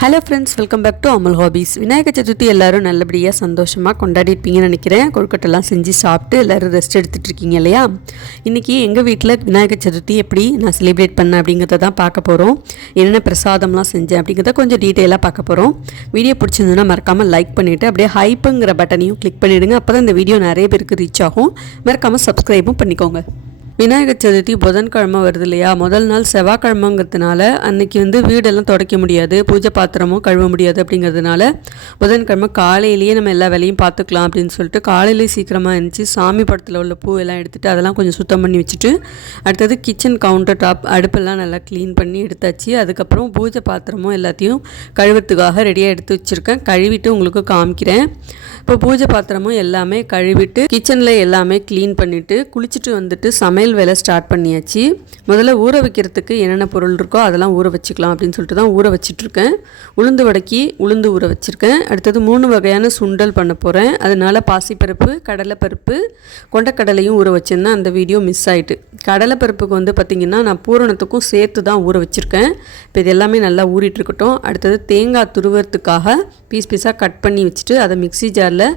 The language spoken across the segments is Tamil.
Hello friends, welcome back to Amal hobbies. Vinayagar Chaturthi எல்லோரும் நல்லபடியாக சந்தோஷமாக கொண்டாடிருப்பீங்கன்னு நினைக்கிறேன். கொழுக்கட்டெல்லாம் செஞ்சு சாப்பிட்டு எல்லோரும் ரெஸ்ட் எடுத்துகிட்டு இருக்கீங்க இல்லையா? இன்றைக்கி எங்கள் வீட்டில் விநாயகர் சதுர்த்தி எப்படி நான் செலிப்ரேட் பண்ணேன் அப்படிங்கிறத தான் பார்க்க போகிறோம். என்னென்ன பிரசாதம்லாம் செஞ்சேன் அப்படிங்கிறத கொஞ்சம் டீட்டெயிலாக பார்க்க போகிறோம். வீடியோ பிடிச்சிருந்ததுன்னா மறக்காமல் லைக் பண்ணிவிட்டு அப்படியே ஹைப்புங்கிற பட்டனையும் கிளிக் பண்ணிவிடுங்க. அப்போ தான் இந்த வீடியோ நிறைய பேருக்கு ரீச் ஆகும். மறக்காமல் சப்ஸ்கிரைபும் பண்ணிக்கோங்க. விநாயகர் சதுர்த்தி புதன்கிழமை வருது இல்லையா? முதல் நாள் செவ்வாய்க்கிழமைங்கிறதுனால அன்றைக்கி வீடெல்லாம் துடைக்க முடியாது, பூஜை பாத்திரமும் கழுவ முடியாது. அப்படிங்கிறதுனால புதன்கிழமை காலையிலேயே நம்ம எல்லா வேலையும் பார்த்துக்கலாம் அப்படின்னு சொல்லிட்டு காலையிலேயே சீக்கிரமாக இருந்துச்சு. சாமி படத்தில் உள்ள பூ எல்லாம் எடுத்துகிட்டு அதெல்லாம் கொஞ்சம் சுத்தம் பண்ணி வச்சுட்டு அடுத்தது கிச்சன் கவுண்டர் டாப் அடுப்பெல்லாம் நல்லா க்ளீன் பண்ணி எடுத்தாச்சு. அதுக்கப்புறம் பூஜை பாத்திரமும் எல்லாத்தையும் கழுவுறதுக்காக ரெடியாக எடுத்து வச்சுருக்கேன். கழுவிட்டு உங்களுக்கு காமிக்கிறேன். இப்போ பூஜை பாத்திரமும் எல்லாமே கழுவிட்டு கிச்சனில் எல்லாமே க்ளீன் பண்ணிவிட்டு குளிச்சுட்டு வந்துட்டு சமையல் வேலை ஸ்டார்ட் பண்ணியாச்சு. முதல்ல ஊற வைக்கிறதுக்கு என்னென்ன பொருள் இருக்கோ அதெல்லாம் ஊற வச்சுக்கலாம் அப்படின்னு சொல்லிட்டு தான் ஊற வச்சிட்ருக்கேன். உளுந்து வடைக்கு உளுந்து ஊற வச்சுருக்கேன். அடுத்தது 3 வகையான சுண்டல் பண்ண போகிறேன். அதனால் பாசிப்பருப்பு, கடலைப்பருப்பு, கொண்டக்கடலையும் ஊற வச்சுருந்தேன். அந்த வீடியோ மிஸ் ஆகிட்டு. கடலைப்பருப்புக்கு பார்த்திங்கன்னா நான் பூரணத்துக்கும் சேர்த்து தான் ஊற வச்சுருக்கேன். இப்போ இது எல்லாமே நல்லா ஊறிட்டு இருக்கட்டும். அடுத்தது தேங்காய் துருவறதுக்காக பீஸ் பீஸாக கட் பண்ணி வச்சுட்டு அதை மிக்ஸி ஜாரில்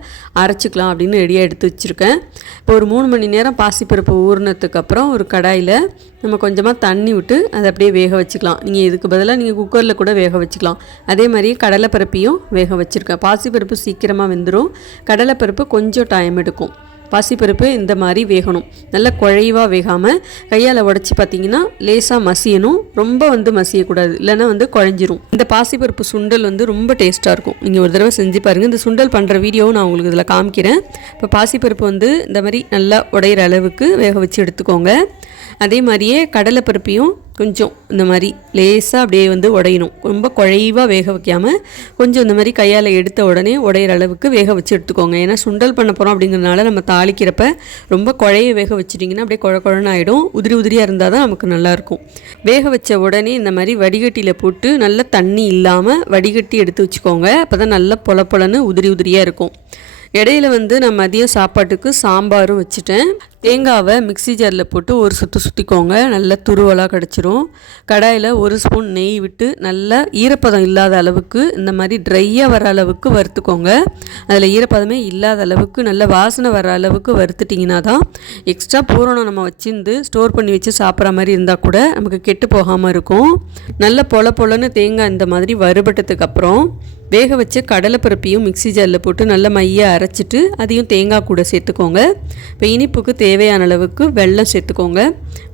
அரைச்சிக்கலாம் அப்படின்னு ரெடியாக எடுத்து வச்சுருக்கேன். இப்போ ஒரு 3 மணி நேரம் பாசிப்பருப்பு ஊறினதுக்கு அப்புறம் ஒரு கடாயில் நம்ம கொஞ்சமாக தண்ணி விட்டு அதை அப்படியே வேக வச்சுக்கலாம். நீங்கள் இதுக்கு பதிலாக நீங்கள் குக்கரில் கூட வேக வச்சுக்கலாம். அதே மாதிரி கடலைப்பருப்பையும் வேக வச்சுருக்கேன். பாசிப்பருப்பு சீக்கிரமாக வெந்துடும், கடலைப்பருப்பு கொஞ்சம் டைம் எடுக்கும். பாசிப்பருப்பு இந்த மாதிரி வேகணும். நல்லா குழைவாக வேகாமல் கையால் உடச்சி பார்த்திங்கன்னா லேசாக மசியணும். ரொம்ப மசியக்கூடாது, இல்லைன்னா குழஞ்சிரும். இந்த பாசிப்பருப்பு சுண்டல் ரொம்ப டேஸ்ட்டாக இருக்கும். நீங்கள் ஒரு தடவை செஞ்சு பாருங்கள். இந்த சுண்டல் பண்ணுற வீடியோவும் நான் உங்களுக்கு இதில் காமிக்கிறேன். இப்போ பாசிப்பருப்பு இந்த மாதிரி நல்லா உடையிற அளவுக்கு வேக வச்சு எடுத்துக்கோங்க. அதே மாதிரியே கடலைப்பருப்பையும் கொஞ்சம் இந்த மாதிரி லேசாக அப்படியே உடையணும். ரொம்ப குழைவாக வேக வைக்காமல் கொஞ்சம் இந்த மாதிரி கையால் எடுத்த உடனே உடையிற அளவுக்கு வேக வச்சு எடுத்துக்கோங்க. ஏன்னா சுண்டல் பண்ண போகிறோம் அப்படிங்கிறதுனால நம்ம தாளிக்கிறப்ப ரொம்ப குழைய வேக வச்சிட்டிங்கன்னா அப்படியே குழன்னு ஆகிடும். உதிரி உதிரியாக இருந்தால் தான் நமக்கு நல்லாயிருக்கும். வேக வச்ச உடனே இந்த மாதிரி வடிகட்டியில் போட்டு நல்லா தண்ணி இல்லாமல் வடிகட்டி எடுத்து வச்சுக்கோங்க. அப்போ தான் நல்லா பொலன்னு உதிரி உதிரியாக இருக்கும். இடையில நான் மதியம் சாப்பாட்டுக்கு சாம்பாரும் வச்சுட்டேன். தேங்காவை மிக்ஸி ஜாரில் போட்டு ஒரு சுற்றிக்கோங்க. நல்லா துருவலாக கிடச்சிரும். கடாயில் 1 ஸ்பூன் நெய் விட்டு நல்லா ஈரப்பதம் இல்லாத அளவுக்கு இந்த மாதிரி ட்ரையாக வர அளவுக்கு வறுத்துக்கோங்க. அதில் ஈரப்பதமே இல்லாத அளவுக்கு நல்ல வாசனை வர அளவுக்கு வறுத்துட்டிங்கன்னா தான் எக்ஸ்ட்ரா பூரணம் நம்ம வச்சுருந்து ஸ்டோர் பண்ணி வச்சு சாப்பிட்ற மாதிரி இருந்தால் கூட நமக்கு கெட்டு போகாமல் இருக்கும். நல்ல பொலன்னு தேங்காய் இந்த மாதிரி வறுபட்டதுக்கப்புறம் வேக வச்ச கடலைப்பருப்பையும் மிக்ஸி ஜாரில் போட்டு நல்ல மைய அரைச்சிட்டு அதையும் தேங்காய் கூட சேர்த்துக்கோங்க. இப்போ இனிப்புக்கு தேவையான அளவுக்கு வெல்லம் சேர்த்துக்கோங்க.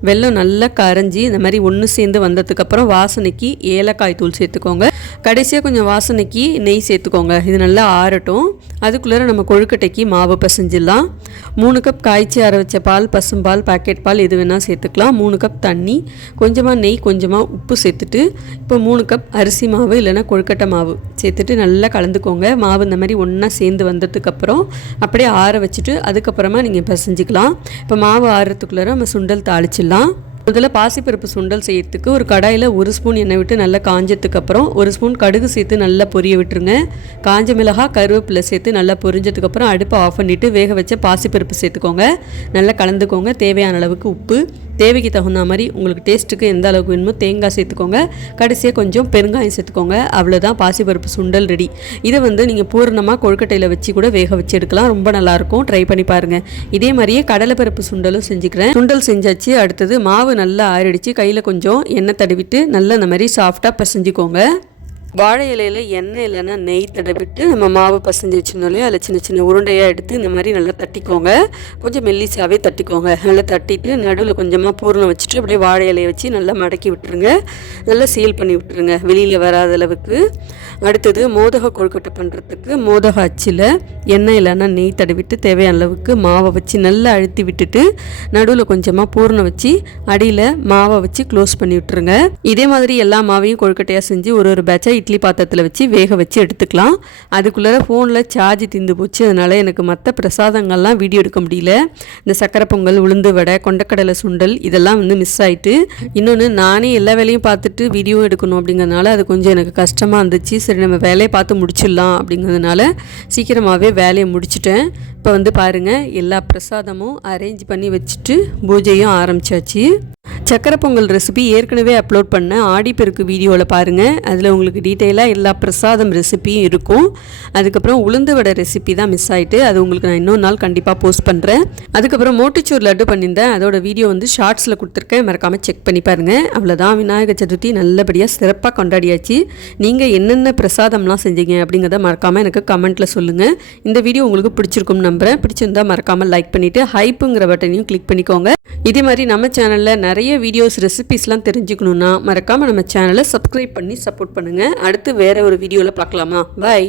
வெல்லம் நல்லா கரைஞ்சி இந்த மாதிரி ஒன்று சேர்ந்து வந்ததுக்கப்புறம் வாசனைக்கு ஏலக்காய் தூள் சேர்த்துக்கோங்க. கடைசியாக கொஞ்சம் வாசனைக்கு நெய் சேர்த்துக்கோங்க. இது நல்லா ஆறட்டும். அதுக்குள்ளே நம்ம கொழுக்கட்டைக்கு மாவு பசைஞ்சிடலாம். 3 கப் காய்ச்சி அரை வச்ச பால், பசும்பால், பாக்கெட் பால் எது வேணால் சேர்த்துக்கலாம். 3 கப் தண்ணி, கொஞ்சமாக நெய், கொஞ்சமாக உப்பு சேர்த்துட்டு இப்போ 3 கப் அரிசி மாவு இல்லைனா கொழுக்கட்டை மாவு சேர்த்துட்டு நல்லா கலந்துக்கோங்க. மாவு இந்த மாதிரி ஒன்றா சேர்ந்து வந்ததுக்கப்புறம் அப்படியே ஆற வச்சுட்டு அதுக்கப்புறமா நீங்கள் பசைஞ்சிக்கலாம். இப்போ மாவு ஆறுறதுக்குள்ளே நம்ம சுண்டல் தாளிச்சிடலாம். முதல்ல பாசிப்பருப்பு சுண்டல் செய்யறதுக்கு ஒரு கடாயில் 1 ஸ்பூன் எண்ணெய் விட்டு நல்லா காஞ்சதுக்கப்புறம் 1 ஸ்பூன் கடுகு சேர்த்து நல்லா பொரிய விட்டுருங்க. காஞ்ச மிளகாய், கருவேப்பிலை சேர்த்து நல்லா பொரிஞ்சதுக்கப்புறம் அடுப்பை ஆஃப் பண்ணிவிட்டு வேக வச்ச பாசிப்பருப்பு சேர்த்துக்கோங்க. நல்லா கலந்துக்கோங்க. தேவையான அளவுக்கு உப்பு, தேவைக்கு தகுந்த மாதிரி உங்களுக்கு டேஸ்ட்டுக்கு எந்த அளவுக்கு வேணுமோ தேங்காய் சேர்த்துக்கோங்க. கடைசியாக கொஞ்சம் பெருங்காயம் சேர்த்துக்கோங்க. அவ்வளோதான், பாசிப்பருப்பு சுண்டல் ரெடி. இதை நீங்கள் பூரணமாக கொழுக்கட்டையில் வச்சு கூட வேக வச்சு எடுக்கலாம். ரொம்ப நல்லாயிருக்கும். ட்ரை பண்ணி பாருங்கள். இதே மாதிரியே கடலைப்பருப்பு சுண்டலும் செஞ்சுக்கிறேன். சுண்டல் செஞ்சாச்சு. அடுத்தது மாவு நல்லா ஆறிடுச்சு. கையில் கொஞ்சம் எண்ணெய் தடவிட்டு நல்லா இந்த மாதிரி சாஃப்டாக பசைஞ்சிக்கோங்க. வாழை இலையில் எண்ணெய் இல்லைன்னா நெய் தடவிட்டு நம்ம மாவு பசைஞ்சு வச்சுருந்தோம் இல்லையா, அதில் சின்ன சின்ன உருண்டையாக எடுத்து இந்த மாதிரி நல்லா தட்டிக்கோங்க. கொஞ்சம் மெல்லிசாவே தட்டிக்கோங்க. நல்லா தட்டிட்டு நடுவில் கொஞ்சமாக பூரணம் வச்சுட்டு அப்படியே வாழை இலையை வச்சு நல்லா மடக்கி விட்டுருங்க. நல்லா சீல் பண்ணி விட்டுருங்க, வெளியில் வராத அளவுக்கு. அடுத்தது மோதக கொழுக்கட்டை பண்ணுறதுக்கு மோதக அச்சில் எண்ணெய் இல்லைன்னா நெய் தடவிட்டு தேவையான அளவுக்கு மாவை வச்சு நல்லா அழுத்தி விட்டுட்டு நடுவில் கொஞ்சமாக பூரணம் வச்சு அடியில் மாவை வச்சு க்ளோஸ் பண்ணி விட்டுருங்க. இதே மாதிரி எல்லா மாவையும் கொழுக்கட்டையாக செஞ்சு ஒரு பேட்சாக இட்லி பாத்திரத்தில் வச்சு வேக வச்சு எடுத்துக்கலாம். அதுக்குள்ளே ஃபோனில் சார்ஜ் தீர்ந்து போச்சு. அதனால் எனக்கு மற்ற பிரசாதங்கள்லாம் வீடியோ எடுக்க முடியல. இந்த சக்கரை பொங்கல், உளுந்து வடை, கொண்டக்கடலை சுண்டல் இதெல்லாம் மிஸ் ஆகிட்டு. இன்னொன்று நானே எல்லா வேலையும் பார்த்துட்டு வீடியோ எடுக்கணும் அப்படிங்கிறதுனால அது கொஞ்சம் எனக்கு கஷ்டமாக இருந்துச்சு. சரி நம்ம வேலையை பார்த்து முடிச்சிடலாம் அப்படிங்கிறதுனால சீக்கிரமாகவே வேலையை முடிச்சிட்டேன். இப்போ வந்து பாருங்கள், எல்லா பிரசாதமும் அரேஞ்ச் பண்ணி வச்சுட்டு பூஜையும் ஆரம்பித்தாச்சு. சக்கரை பொங்கல் ரெசிபி ஏற்கனவே அப்லோட் பண்ண ஆடிப்பெருக்கு வீடியோவில் பாருங்கள். அதில் உங்களுக்கு டீட்டெயிலாக எல்லா பிரசாதம் ரெசிபியும் இருக்கும். அதுக்கப்புறம் உளுந்து வடை ரெசிபி தான் மிஸ் ஆகிட்டு, அது உங்களுக்கு நான் இன்னொரு நாள் கண்டிப்பாக போஸ்ட் பண்ணுறேன். அதுக்கப்புறம் மோட்டுச்சூர் லட்டு பண்ணியிருந்தேன், அதோட வீடியோ வந்து ஷார்ட்ஸில் கொடுத்துருக்கேன், மறக்காமல் செக் பண்ணி பாருங்கள். அவ்வளோதான், விநாயகர் சதுர்த்தி நல்லபடியாக சிறப்பாக கொண்டாடியாச்சு. நீங்கள் என்னென்ன பிரசாதம்லாம் செஞ்சீங்க அப்படிங்கிறத மறக்காமல் எனக்கு கமெண்ட்டில் சொல்லுங்கள். இந்த வீடியோ உங்களுக்கு பிடிச்சிருக்கும்னு நம்புகிறேன். பிடிச்சிருந்தால் மறக்காமல் லைக் பண்ணிவிட்டு ஹைப்புங்கிற பட்டனையும் கிளிக் பண்ணிக்கோங்க. இதே மாதிரி நம்ம சேனலில் நிறைய வீடியோஸ் ரெசிபிஸ்லாம் தெரிஞ்சுக்கணுன்னா மறக்காமல் நம்ம சேனலை சப்ஸ்கிரைப் பண்ணி சப்போர்ட் பண்ணுங்கள். அடுத்து வேறு ஒரு வீடியோவில் பார்க்கலாமா? பாய்.